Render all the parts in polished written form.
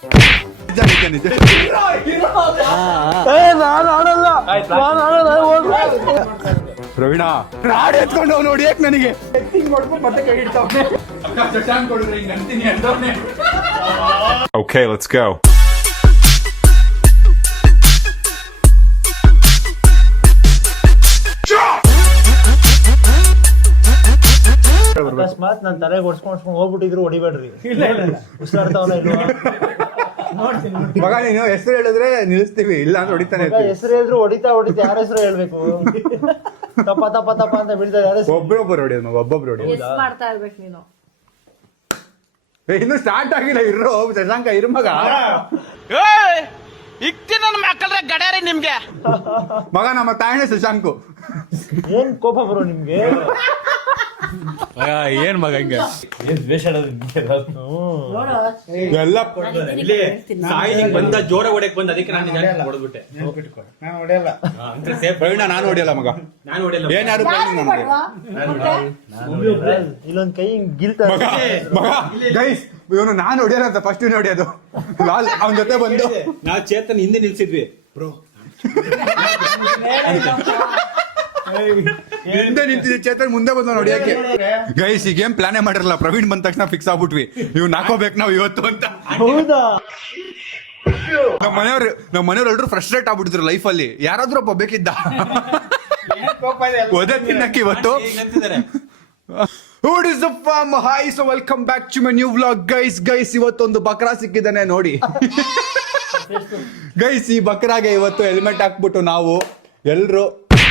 ನಿಜ ಪ್ರವೀಣ ರಾಡ್ ಎತ್ಕೊಂಡು ಅವ್ನು ಹೊಡಿಯಕ್ ನನಗೆ ಮತ್ತೆ ಕೈ ಇಡ್ತಾವ್ನೆ. Okay, let's go. ಅಕಸ್ಮಾತ್ ನಾನು ತಲೆಗೆ ಹೊಡ್ಸ್ಕೊಂಡ್ ಹೋಗ್ಬಿಟ್ಟಿದ್ರು ಹೊಡಿಬೇಡ್ರಿ. ಉಸಿರಾಡ್ತಾವನ ಇಲ್ವಾ ಮಗ, ನೀನು ಹೆಸರು ಹೇಳಿದ್ರೆ ನಿಲ್ಲಿಸ್ತೀವಿ, ಇಲ್ಲ ಅಂದ್ರೆ ಹೊಡಿತಾನೆ. ಹೆಸರು ಹೇಳಿದ್ರು ಹೊಡಿತಾ ಯಾರ ಹೆಸರು ಹೇಳ್ಬೇಕು? ತಪ್ಪ ಅಂತ ಬೀಳ್ತಾ ಯಾರ ಒಬ್ಬೊಬ್ರು ಹೊಡಿಯೋದು ಮಗ, ಒಬ್ಬೊಬ್ರು ಹೊಡಿಯೋದು. ಮಾಡ್ತಾ ಇರ್ಬೇಕು ನೀನು. ಇನ್ನು ಸ್ಟಾರ್ಟ್ ಆಗಿಲ್ಲ, ಇರೋ ಶಶಾಂಕ ಇರು ಮಗ. ನನ್ನ ಮಕ್ಕಳ್ರೆ ಗಡ್ಯಾರಿ ನಿಮ್ಗೆ ಮಗ ನಮ್ಮ ತಾಯಣ್ಣ ಶಶಾಂಕು. ಏನ್ ಕೋಪ ಬರೋ ನಿಮ್ಗೆ? ಏನ್ ಮಗ ಹಿಂಗೆ ದ್ವೇಷ ಎಲ್ಲ ಬಂದ ಜೋರ ಹೊಡೆಕ್ ಬಂದ, ಅದಕ್ಕೆ ನಾನು ಹೊಡೆದ್ಬಿಟ್ಟೆ. ಪ್ರವೀಣ ನಾನು ಹೊಡಿಯಲ್ಲ ಮಗ, ನಾನು ಹೊಡೆಯಲ್ಲ. ಏನ್ ಯಾರು ಇಲ್ಲೊಂದ್ ಕೈ ಹಿಂಗ್ ಗಿಲ್ತ ಮಗ. ಗೈಸ್, ಇವನು ನಾನು ಹೊಡಿಯಲ್ಲ ಅಂತ ಫಸ್ಟ್ ಹೊಡಿಯೋದು. ಲಾಲ್ ಅವನ ಜೊತೆ ಬಂದು ನಾವು ಚೇತನ್ ಹಿಂದೆ ನಿಲ್ಸಿದ್ವಿ ಬ್ರೋ, ಹಿಂದೆ ನಿಂತಿದ್ದೆ, ಚೇತನ್ ಮುಂದೆ ಬಂದ ನೋಡಿಯಕ್ಕೆ. ಗೈಸ್, ಈಗ ಏನ್ ಪ್ಲಾನೇ ಮಾಡಿರಲ್ಲ, ಪ್ರವೀಣ್ ಬಂದ ತಕ್ಷಣ ಫಿಕ್ಸ್ ಆಗ್ಬಿಟ್ವಿ, ಇವ್ ಹಾಕೋಬೇಕು ನಾವು ಇವತ್ತು ಅಂತ. ಹೌದಾ? ನಮ್ಮ ಮನೆಯವ್ರು ಎಲ್ರು ಫ್ರಸ್ಟ್ರೇಟ್ ಆಗ್ಬಿಟ್ಟಿದ್ರು ಲೈಫ್ ಅಲ್ಲಿ. ಯಾರಾದ್ರೂ ಒಬ್ಬ ಬೇಕಿದ್ದ ಒದೆ ತಿನ್ನಕ್ಕೆ ಇವತ್ತು. What is the farm? Hi, so welcome back to my new vlog, guys. ಇವತ್ತೊಂದು ಬಕ್ರಾ ಸಿಕ್ಕಿದ್ದಾನೆ ನೋಡಿ. ಗೈಸ್, ಈ ಬಕ್ರಾಗೆ ಇವತ್ತು ಹೆಲ್ಮೆಟ್ ಹಾಕ್ಬಿಟ್ಟು ನಾವು ಎಲ್ರು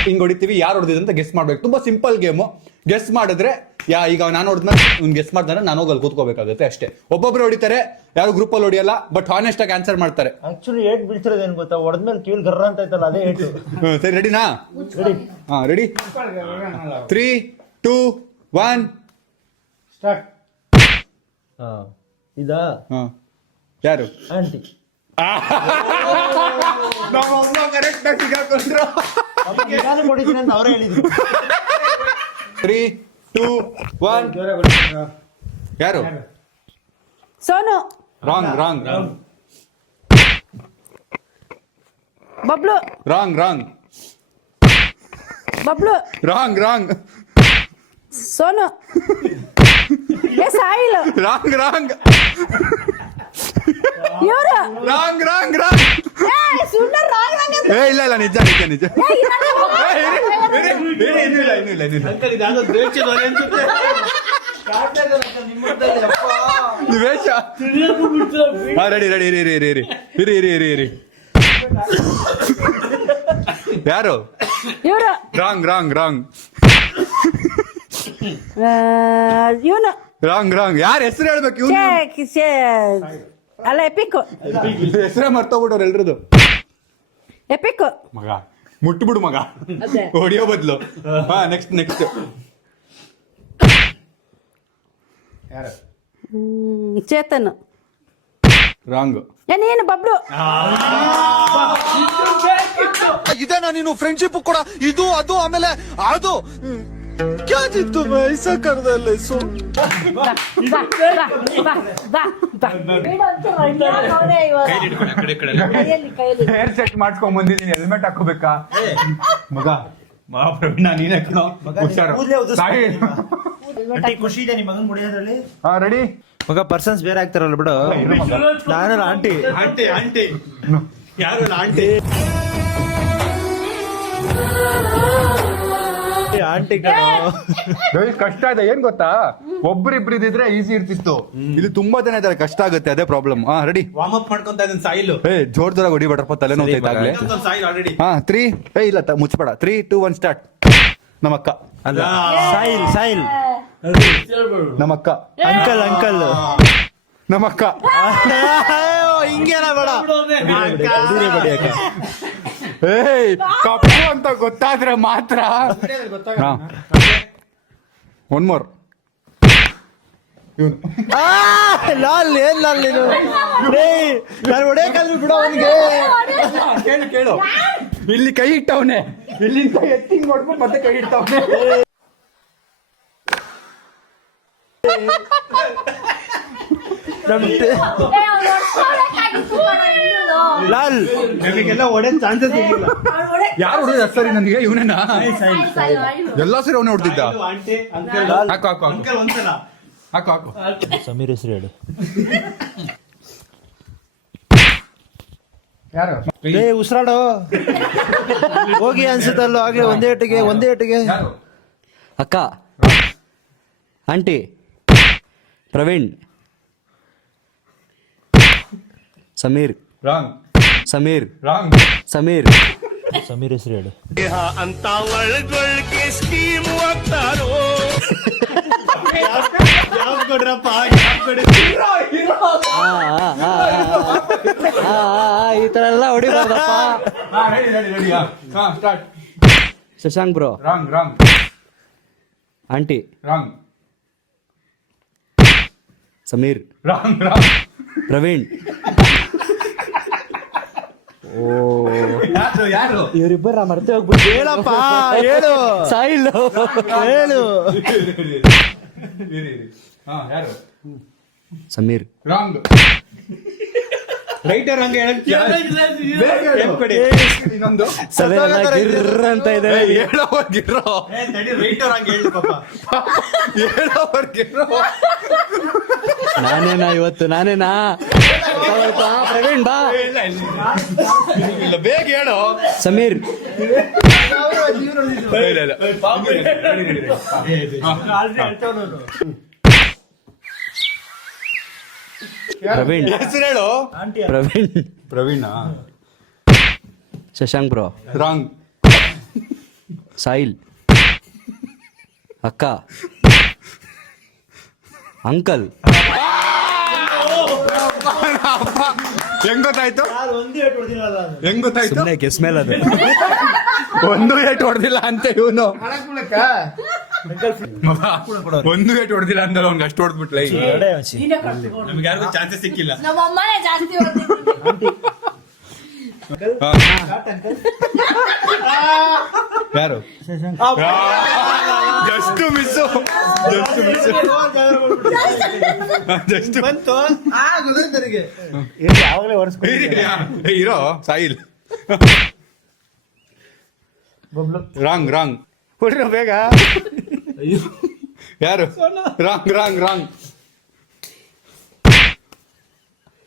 ಹಿಂಗ್ ಹೊಡಿತೀವಿ. ಯಾರು ಹೊಡೆದಿದೆ ಅಂತ ಗೆಸ್ ಮಾಡ್ಬೇಕು. ತುಂಬಾ ಸಿಂಪಲ್ ಗೇಮು. ಗೆಸ್ ಮಾಡಿದ್ರೆ ಈಗ ನಾನು ಹೊಡೆದ್ಮೇಲೆ ಇವ್ನು ಗೆಸ್ ಮಾಡ್ತಾರೆ, ನಾನು ಹೋಗಿ ಅಲ್ಲಿ ಕೂತ್ಕೋಬೇಕಾಗುತ್ತೆ ಅಷ್ಟೇ. ಒಬ್ಬೊಬ್ರು ಹೊಡಿತಾರೆ, ಯಾರು ಗ್ರೂಪ್ ಅಲ್ಲಿ ಹೊಡಿಯಲ್ಲ, ಬಟ್ ಹಾನೆಸ್ಟ್ ಆಗಿ ಆನ್ಸರ್ ಮಾಡ್ತಾರೆ. ಆಕ್ಚುಲಿ ಏಟ್ ಬೀಳ್ತಿರೋದು ಏನ್ ಗೊತ್ತಾ? ಹೊಡೆದ್ಮೇಲೆ ಕಿವಿಲ್ ಗರ್ರ ಅಂತ ಐತಲ್ಲ, ಅದೇ ಏಟು. ಸರಿ, ರೆಡಿನಾ? ಹಾ, ರೆಡಿ. 3, 2, 1 ಸ್ಟಾರ್ಟ್. ಇದಾ ಯಾರು? ಆಂಟಿ. ನಮ್ಮಮ್ಮ ಕರೆಕ್ಟ್ ಆಗಿ ಸಿಗಾಕೊಂಡ್ರು. ನಾನು ಕೊಡಿದ್ದೀನಿ ಅಂತ ಅವರೇ ಹೇಳಿದ್ರು. 3, 2, 1 ಯಾರು? Sonu. Wrong. Bablu. Wrong. Bablu. Wrong. Sonu. Soil. Wrong. ಇವ್ರು. ರಾಂಗ್. ಸುಮ್ಮನೆ ರಾಂಗ್. ಇಲ್ಲ ನಿಜ. ಇನ್ನೂ ಇಲ್ಲ. ವೇಷ. ರೆಡಿ. ಇರಿ. ಯಾರು? ಇವ್ರು. ರಾಂಗ್. ಇವನು. ರಾಂಗ್. ಯಾರು ಹೆಸರು ಹೇಳ್ಬೇಕು? ಇವ್ನು ಅಲ್ಲ, ಎಪಿಕ್. ಹೆಸರೇ ಮರ್ತೋಗ್ಬಿಟ್ಟವ್ರು ಎಲ್ರದು. ಎಪಿಕ್ ಮಗ, ಮುಟ್ಬಿಡು ಮಗ, ಹೊಡಿಯೋ ಬದ್ಲು. ಹಾ, ನೆಕ್ಸ್ಟ್. ಚೇತನ್. ರಾಂಗ್. ನೀನು ಬಬ್ಲು. ಇದೇನಾ ನೀನು ಫ್ರೆಂಡ್ಶಿಪ್ ಕೂಡ? ಇದು ಅದು ಆಮೇಲೆ ಅದು ಕ್ಯಾಜಿತ್ತು ಐಸಾ ಕರ್ದಲ್ಲ ಸೋ ಹೇರ್ ಸೆಟ್ ಮಾಡ್ಕೊಂಡ್ ಬಂದಿದ್ದೀನಿ, ಹೆಲ್ಮೆಟ್ ಹಾಕೋಬೇಕಾ ಮಗ? ಪ್ರವೀಣ ನೀನೇ ಹುಷಾರು. ಖುಷಿ ಇದೆ ನಿಮ್ಮ ಮಗನ್ ಮುಡಿಯೋದ್ರಲ್ಲಿ. ಹಾ, ರೆಡಿ ಮಗ. ಪರ್ಸನ್ಸ್ ಬೇರೆ ಆಗ್ತಾರಲ್ಲ ಬಿಡು. ನಾನು ಆಂಟಿ. ಯಾರು? ಆಂಟಿ. ಆಂಟಿ ಕಷ್ಟ ಇದೆ. ಏನ್ ಗೊತ್ತಾ, ಒಬ್ರಿಬ್ರು ಇದ್ರೆ ಈಸಿ ಇರ್ತಿತ್ತು. ಇಲ್ಲಿ ತುಂಬಾ ಜನ ಇದಾರೆ, ಕಷ್ಟ ಆಗುತ್ತೆ, ಅದೇ ಪ್ರಾಬ್ಲಮ್. ಹಾ, ರೆಡಿ. ವಾರ್ಮ್ ಅಪ್ ಮಾಡ್ಕೊಂತ ಇದನ್ ಸಾಯಿಲ್. ಜೋರ್ದಾರ ಹೊಡಿಬೇಡ್ರಪ್ಪ, ತಲೆ ನೋಯ್ತಾಗ್ಲೇ. Soil already. ಹಾ, 3 ಇಲ್ಲ ಮುಚ್ಚಬೇಡ. 3, 2, 1 ಸ್ಟಾರ್ಟ್. ನಮ್ಮಕ್ಕ. ಅಲ್ಲ, ಸಾಯಿಲ್. ನಮ್ಮಕ್ಕ. ಅಂಕಲ್. ನಮ್ಮಕ್ಕ. ಹಿಂಗೇನ ಬೇಡ. ಕಪ್ಪು ಅಂತ ಗೊತ್ತಾದ್ರೆ ಮಾತ್ರ. One more. ಲಾಲ್ ಏನ್ ಲಾಲ್ ನೀನು? ನಾನು ಹೊಡೆಯಕಾದ್ರು ಬಿಡೋ ಅವನಿಗೆ. ಕೇಳು, ಇಲ್ಲಿ ಕೈ ಇಟ್ಟವನೆ, ಇಲ್ಲಿಂದ ಎತ್ತಿಂಗ್ ಮಾಡ್ಬಿಟ್ಟು ಮತ್ತೆ ಕೈ ಇಟ್ಟವನೆ. ನಮ್ ಲಾಲ್ ನಮಗೆಲ್ಲ ಹೊಡೆ ಚಾನ್ಸಸ್ ಇಲ್ಲ. ಯಾರು ಹೊಡೆದ ಸರಿ ನನಗೆ ಇವನೇನಾ ಎಲ್ಲ ಸರಿ ಅವನೇ ಹೊಡೆದಿದ್ದ ಆಂಟಿ ಅಂಕಲ್ ಹಾಕು ಹಾಕು ಹಾಕು ಅಂಕಲ್ ಒಂದ್ಸಲ ಹಾಕು ಹಾಕು ಸಮೀರ್ ಹೆಸರು ಹೇಳು. ಯಾರು ಲೇ ಉಸಿರಾಡು ಹೋಗಿ ಅನ್ಸುತ್ತಲ್ಲೋ ಆಗ್ಲೇ ಒಂದೇ ಏಟಿಗೆ ಯಾರು ಅಕ್ಕ aunty Praveen Sameer wrong Sameer wrong Sameer Sameer ಹೆಸರು ಹೇಳು. ಯಾವ ಕೊಡ್ರಪ್ಪ ಕೊಡಿ. ಈ ತರ ಎಲ್ಲ ಹೊಡಿಬಾರ್ದಪ್ಪ. Ready start Shashank bro wrong wrong aunty wrong Sameer wrong wrong Praveen ಯಾರು ಯಾರು ಇವರಿಬ್ಬರ ಮರ್ತೆ ಹೋಗ್ಬಿಟ್ಟು ಹೇಳಪ್ಪ ಹೇಳು ಸಾಯಿಲ್ ಹೇಳು. ಯಾರು ಸಮೀರ್ ರಾಂಗ್ ರೈಟರ್ ಹಂಗೆ ಹೇಳ್ಕೊಡಿ. ಇನ್ನೊಂದು ಸವೆಲ್ಲ ಗಿರ್ರ್ ಅಂತ ಇದೆ. ಹೇಳೋವರ್ಗಿರೋ ರೈಟರ್ ಹಂಗೆ ಹೇಳಿ ಪಾಪ. ಹೇಳೋವರ್ಗಿರೋ ನಾನೇನಾ ಇವತ್ತು ನಾನೇನಾ ಪ್ರವೀಣ್ ಬಾ ಇಲ್ಲ ಬೇಗ ಹೇಳು ಸಮೀರ್ ಇಲ್ಲ ಇಲ್ಲ ಪ್ರವೀಣ್ ಹೆಸರು ಹೇಳು ಪ್ರವೀಣ್ ಪ್ರವೀಣ ಶಶಾಂಕ್ ಬ್ರೋ ರಾಂಗ್ ಸಾಯಿಲ್ ಅಕ್ಕ ಅಂಕಲ್ ಹೆಂಗ್ ಗೊತ್ತಾಯ್ತು ಹೆಂಗ್ ಗೊತ್ತಾಯ್ತು ಸುಮ್ಮನೆ ಗೆಸ್ ಮೇಲೆ ಅದು ಒಂದು ಏಟ್ ಹೊಡೆದಿಲ್ಲ ಅಂತ ಇವನು ಒಂದು ಏಟ್ ಹೊಡೆದಿಲ್ಲ ಅಂದ್ರೆ ಅವ್ನಿಗೆ ಅಷ್ಟು ಹೊಡೆದ್ಬಿಟ್ಲ ಈಗ ನಮ್ಗೆ ಯಾರಿಗೂ ಚಾನ್ಸಸ್ ಸಿಕ್ಕಿಲ್ಲ. ನಮ್ಮ ಅಮ್ಮನೇ ಜಾಸ್ತಿ ಹೊಡೆದಿದ್ದು. ಹಾ. ಯಾರು ಜಸ್ಟ್ ಮಿಸ್ ಜಸ್ಟ್ ಬಂತು ಯಾವಾಗಲೇ ಇರೋ ಸಾಯಿಲ್ ರಾಂಗ್ ರಾಂಗ್ ಹೊಡ್ರ ಬೇಗ. ಯಾರು ರಾಂಗ್ ರಾಂಗ್ ರಾಂಗ್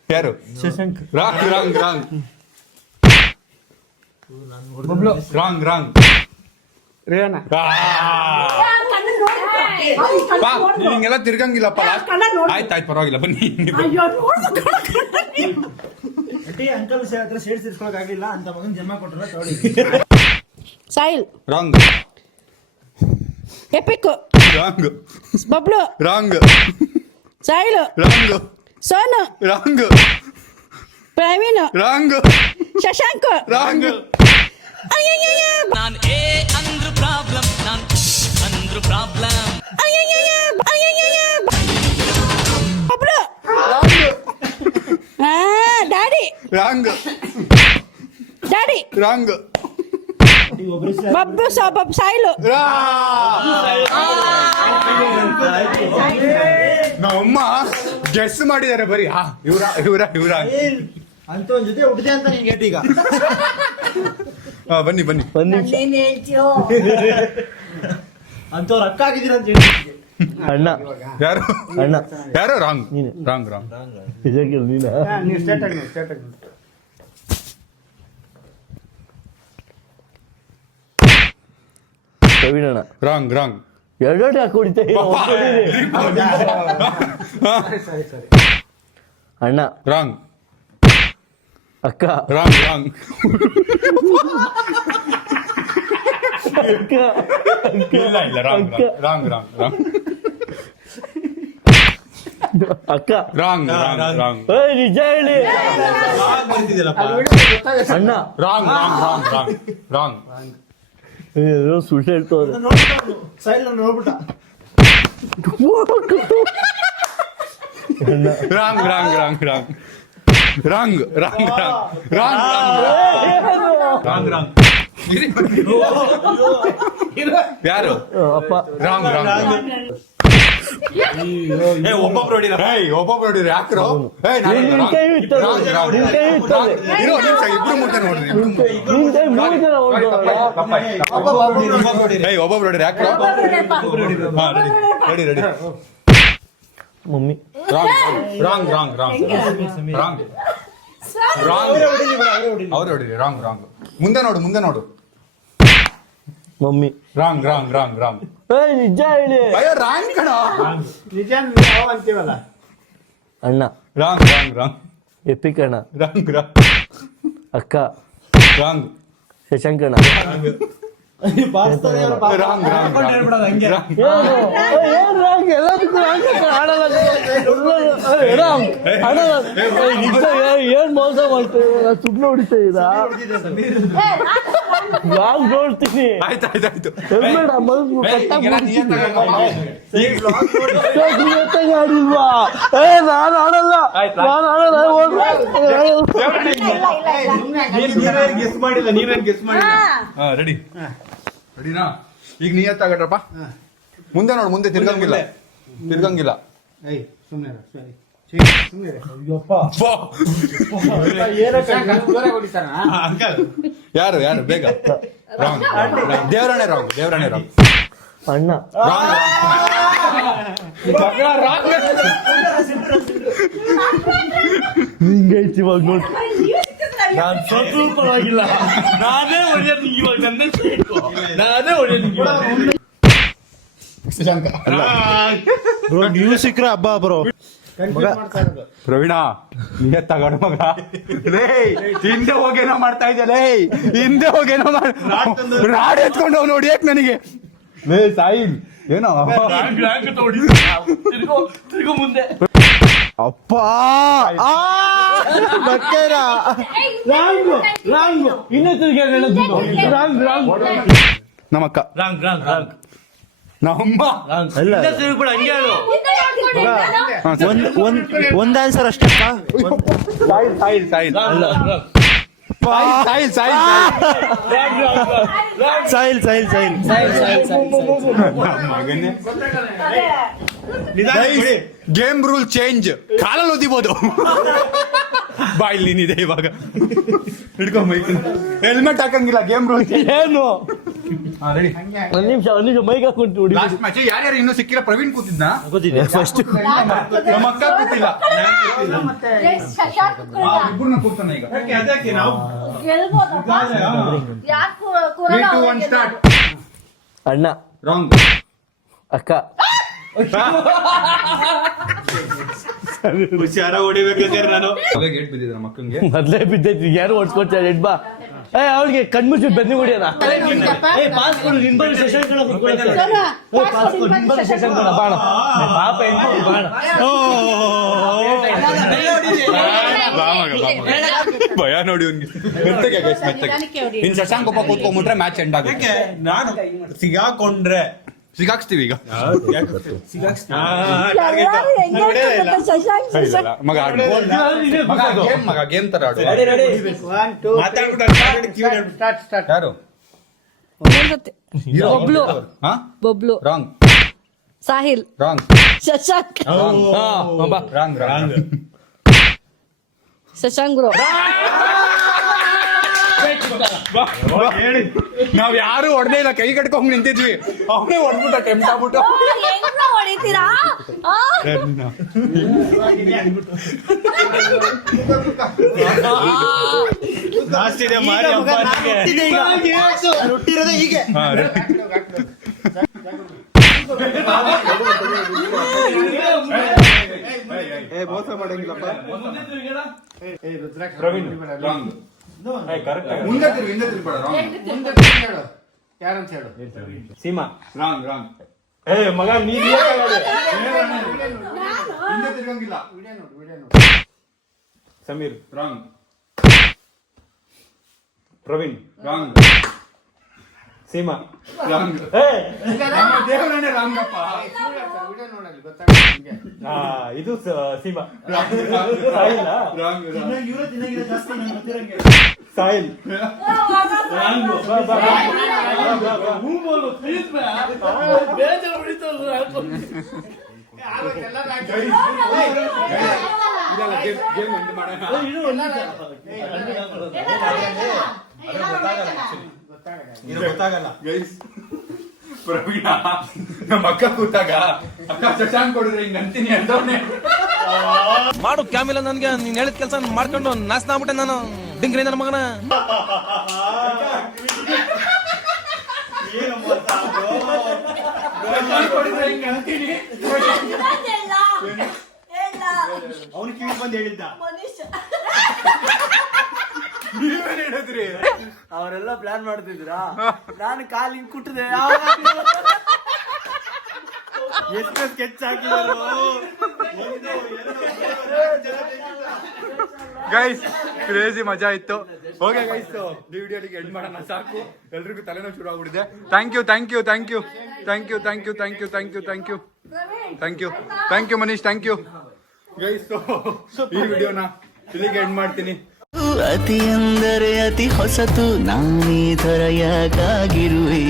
ಯಾರು Shashank wrong wrong wrong wrong wrong ರೇಣ ಕಣ್ಣು ನೋಡ್ಬಿಟ್ಟು. ಬಾ ಹಿಂಗೆಲ್ಲ ತಿರ್ಗಂಗಿಲ್ಲಪ್ಪ ಕಣ್ಣ ನೋಡು. ಆಯ್ತಾಯ್ತು ಪರವಾಗಿಲ್ಲ ಬನ್ನಿ ಅಯ್ಯೋ ನೋಡ್ದು ಅಂಕಲ್ ಹತ್ರ ಸೇಡ್ ಸೇರ್ಸ್ಕೊಳಕ್ ಆಗಿಲ್ಲ ಅಂತ ಮಗನ್ ಜನ್ಮ ಕೊಟ್ಟರ ತೋಡಿ. Sahil wrong epic wrong Bablu wrong Sahil wrong Sonu wrong Praveen wrong Shashank wrong ಅಯ್ಯಯ್ಯಯ್ಯ. ನಾನ್ ಏ ಅಂದ್ರು ಪ್ರಾಬ್ಲಮ್ ನಾನ್ ಅಂದ್ರು ಪ್ರಾಬ್ಲಮ್ ಅಯ್ಯಯ್ಯಯ್ಯ. ಅಯ್ಯಯ್ಯಯ್ಯ. Bablu daddy wrong daddy wrong Bablu Sahil ನಮ್ಮಮ್ಮ ಗೆಸ್ ಮಾಡಿದ್ದಾರೆ ಬರೀ ಇವ್ರ ಇವ್ರ ಇವ್ರ ಅಂತ ಒಂದ್ ಜೊತೆ ಹುಟ್ಟಿದೆ ಅಂತ ನಿಂಗೆ ಏಟೀಗ. ಬನ್ನಿ ಬನ್ನಿ ಏನ್ ಹೇಳ್ತೀಯೋ. ಅಂತವ್ರು ಅಕ್ಕ ಆಗಿದ್ದೀರ ಅಂತ ಹೇಳಿ ಅಣ್ಣ ಯಾರು ಅಣ್ಣ ಯಾರು ರಾಂಗ್ ರಾಂಗ್ ರಾಂಗ್ ನೀವು ಸ್ಟಾರ್ಟ್ ಆಗಿ ಪ್ರವೀಣ್ ಅಣ್ಣ ರಾಂಗ್ ರಾಂಗ್ ಎರಡು ಹಾಕಿ ಹೊಡಿತಾ ಅಣ್ಣ ರಾಂಗ್ ಅಕ್ಕ ರಾಂಗ್ ರಾಂಗ್ ಇಲ್ಲ ಇಲ್ಲ ರಾಂಗ್ ರಾಂಗ್ ರಾಂಗ್ ರಾಂಗ್ ಅಕ್ಕ ರಾಂಗ್ ರಾಂಗ್ ರಾಂಗ್ ನಿಜ ಹೇಳಿ ಬರ್ತಿದ್ದಿಲ್ಲಪ್ಪ. ಅಣ್ಣ wrong wrong wrong wrong wrong ಸುಳ್ಳು ಹೇಳ್ತವ್ರೆ wrong wrong wrong wrong wrong wrong wrong wrong wrong wrong ಯಾರು ಅಪ್ಪ ರಾಂಗ್ ರಾಂಗ್ ಒಬ್ಬೊಬ್ರು ಹೊಡಿರ ಒಬ್ಬೊಬ್ರು ನೋಡಿರಿ ಯಾಕ್ರು ನಿನ್ ಕೈ ಇತ್ತದು. ನಿನ್ ಕೈ ಇತ್ತದು. ಇಬ್ರು ಮುಂದೆ ನೋಡ್ರಿ ನಿನ್ ಕೈ 3 ಜನ ಹೊಡ್ದವ್ರಲ್ಲ. ಒಬ್ಬೊಬ್ರು ನೋಡಿರಿ ಯಾಕ್ರು ರೆಡಿ ಮಮ್ಮಿ ರಾಂಗ್ ಅವ್ರು ಹೊಡಿರಿ ರಾಂಗ್ ಮುಂದೆ ನೋಡು ಮಮ್ಮಿ ರಾಂಗ್ ನಿಜ ಹೇಳಿ. ಅಯ್ಯೋ ರಾಂಗ್ ಕಣ ನಿಜ ನಾವು ಅಂತೀವಲ್ಲ. ಅಣ್ಣ ರಾಂಗ್ ಎಪಿಕ್ ಅಣ್ಣ, ರಾಂಗ್ ಅಕ್ಕ ರಾಂಗ್ ಶಶಾಂಕಣ್ಣ. ರಾಂಗ್ ಏನ್ ರಾಂಗ್? ಎಲ್ಲದಕ್ಕೂ ರಾಂಗ್ ಆಡಲ್ಲ. ನಿಜ ಏನ್ ಮೋಸ ಮಾಡ್ತೇವೆ? ನಾನು ಸುಮ್ಮನೆ ಹೊಡಿತಾ ಇದ್ದ ರಾಂಗ್ ನೋಡ್ತೀನಿ. ಆಯ್ತು ಬೇಡ ಆಡಿಲ್ವಾ? ನಾನು ಆಡಲ್ಲ. ಗೆಸ್ ಮಾಡಿಲ್ಲ, ನೀವೇನ್ ಗೆಸ್ ಮಾಡಿಲ್ಲ. ರೆಡಿನಾ? ಈಗ ನಿಯತ್ತಾಗಟ್ರಪ್ಪ. ಮುಂದೆ ನೋಡು, ಮುಂದೆ ತಿರ್ಗಂಗಿಲ್ಲ. ಯಾರು ಬೇಗ ದೇವರಾಣೆ ರಾಂಗ್ ಅಣ್ಣ ಹಿಂಗೈತಿ ಇವಾಗ ನೋಡಿ. ನಾನು ಸತ್ರು ಪರವಾಗಿಲ್ಲ, ನಾನೇ ಹೊಡೆಯೋದು ಇವಾಗ. ನಾನೇ ಹೊಡೆಯೋದು ನೀವು ಸಿಕ್ಕ್ರೆ ಹಬ್ಬ ಬ್ರೋ. ಪ್ರವೀಣ ನಿಯತ್ತಾಗಡ ಮಗ. ಹಿಂದೆ ಹೋಗೇನೋ ಮಾಡ್ತಾ ಇದ್ಯಲೇ, ರಾಡ್ ಎತ್ಕೊಂಡು ಅವ್ನು ಹೊಡಿಯಕ್ ನನಗೆ. ಸಾಯಿಲ್ ಏನೋ ಮುಂದೆ ಅಪ್ಪ ಬಕ್ಕೇರ ಇನ್ನೇ ತಿರ್ಗಿ ನಮ್ಮಕ್ಕ ನಮ್ಮಮ್ಮ ತಿರುಗ್ಬಿಡ ಹಂಗೆ ಹೇಳು. ಒಂದ್ ಆನ್ಸರ್ ಅಷ್ಟಪ್ಪ. Sahil game rule change. ಕಾಲಲ್ಲಿ ಓದಿಬೋದು. ಬಾಯಿಲ್ ನೀನಿದೆ ಇವಾಗ. ಹಿಡ್ಕೊಂಬ, ಹೆಲ್ಮೆಟ್ ಹಾಕಂಗಿಲ್ಲ. ಗೇಮ್ ರೂಲ್ ಏನು? ಒಂದ್ ನಿಮಿಷ ಮೈಕ್ ಹಾಕೊಂಡು ಹೊಡಿ. ಲಾಸ್ಟ್ ಮ್ಯಾಚ್ ಯಾರ್ಯಾರು ಇನ್ನೂ ಸಿಕ್ಕಿಲ್ಲ? ಪ್ರವೀಣ್ ಕೂತಿದ್ನ ಫಸ್ಟ್ ನಮ್ಮ ಅಕ್ಕ ಕೂತಿಲ್ಲ. ಇಬ್ಬರನ್ನ ಕೂತಾನೆ ಈಗ. Three, two, one, start. ಅಣ್ಣ ರಾಂಗ್ ಅಕ್ಕ ಹುಷಾರ ಹೊಡಿಬೇಕಾದ್ರೆ ನಾನು ಗೇಟ್ ಬಿದ್ದಿದೆ ನಮ್ಮ ಅಕ್ಕಂಗೆ. ಮೊದ್ಲೇ ಬಿದ್ದೈತಿ, ಯಾರು ಓಡಿಸ್ಕೊಡ್ತಾರೆ ಎಡ್ ಬಾ. ಅವ್ರಿಗೆ ಕಣ್ಮುಚ್ಚಿ ಬೆನ್ನಿ ಹೊಡಿಯೋಣ. ಪಾಸ್ ಕೊಡು, ನಿನ್ ಬಳಿ ಶಶಾಂಕಣ ಪಾಸ್ ಕೊಡು, ನಿನ್ ಬಳಿ ಶಶಾಂಕಣ ಬಾಣ. ಪಾಪ ಹೆಣ್ಮಕ್ಳು ಬಾಣ. ಭಯ ನೋಡಿ ಅವ್ನಿಗೆ. ಮೆತ್ತಗೆ ಇನ್ ಶಶಾಂಕ್ ಒಬ್ಬ ಕೂತ್ಕೊಂಡ್ಬಿಟ್ರೆ ಮ್ಯಾಚ್ ಎಂಡ್ ಆಗುತ್ತೆ. ನಾನು ಸಿಗಾಕೊಂಡ್ರೆ ಸಿಗಾಕ್ಸ್ತೀವಿ ಈಗ. ಮಗ ಗೇಮ್ ತರ ಆಡು. ಯಾರು? Bablu wrong Sahil Shashank wrong Shashank bro. ನಾವ್ ಯಾರು ಹೊಡೆದೇ ಇಲ್ಲ, ಕೈ ಕಟ್ಕೊಂಡ್ ನಿಂತಿದ್ವಿ. ಅವನೇ ಹೊಡ್ಬಿಟ್ಟ, ಟೆಂಪ್ಟ್ ಆಗ್ಬಿಟ್ಟು. ಹೊಡಿತೀರಾ? ಹುಟ್ಟಿರೋದೇ ಹೀಗೆ. ಮೋಸ ಮಾಡಂಗಿಲ್ಲಪ್ಪ. ಪ್ರವೀಣ್ ರಾಂಗ್. ಮುಂದೆ ತಿರ್ಬೇಡ. ಯಾರಂತ ಹೇಳು. ಸೀಮಾ ರಾಂಗ್ ಮಗ ನೀನ್ ಹಿಂದೆ ತಿರ್ಗಂಗಿಲ್ಲ. Sameer wrong Praveen wrong Seema wrong ದೇವರನ್ನೇ ರಾಂಗಪ್ಪ. ಇದು Seema wrong Sahil game end ಮಾಡೋಣ. ಗೊತ್ತಾಗಲ್ಲ ಗೈಸ್ ಪ್ರವೀಣ ನಮ್ಮ ಅಕ್ಕ ಕೂತಾಗ ಅಕ್ಕ ಶಶಾಂಕ್ ಕೊಡಿದ್ರೆ ಹಿಂಗ್ ಅಂತೀನಿ ಅಂತವ್ನೆ. ಮಾಡು ಕ್ಯಾಮಿಲ್ಲ ನನ್ಗೆ ನೀನ್ ಹೇಳಿದ ಕೆಲಸ ಮಾಡ್ಕೊಂಡು ನಾಶ ಆಗ್ಬಿಟ್ಟೆ ನಾನು ಡಿಂಗ್ರಿ ನನ್ನ ಮಗನ ಶಶಾಂಕ್ ಕೊಡಿದ್ರೆ ಹಿಂಗ್ ಅಂತೀನಿ. ಅವನು ಕಿವಿ ಬಂದು ಹೇಳಿದ್ದ ನೀವೇನ್ ಹೇಳಿದ್ರಿ? ಅವರೆಲ್ಲ ಪ್ಲಾನ್ ಮಾಡ್ತಿದ್ರಾ ನಾನು ಕಾಲ್ ಹಿಂಗ್ ಕುಟ್ಟಿದೆ ಎಷ್ಟು ಸ್ಕೆಚ್ ಹಾಕಿದ್ರು ಗೈಸ್ ಕ್ರೇಜಿ ಮಜಾ ಇತ್ತು. ಓಕೆ ಗೈಸ್ ಈ ವಿಡಿಯೋಗೆ ಎಂಡ್ ಮಾಡೋಣ ಸಾಕು. ಎಲ್ರಿಗೂ ತಲೆನೋವು ಶುರು ಆಗ್ಬಿಟ್ಟಿದೆ. Thank you thank you thank you thank you thank you thank you thank you thank you thank you thank you Manish thank you guys. ಈ ವಿಡಿಯೋನ ಇಲ್ಲಿಗೆ ಎಂಡ್ ಮಾಡ್ತೀನಿ. ಅತಿ ಅಂದರೆ ಅತಿ ಹೊಸತು ನಾನೀ ಥರ ಯಾಕಾಗಿರುವೆ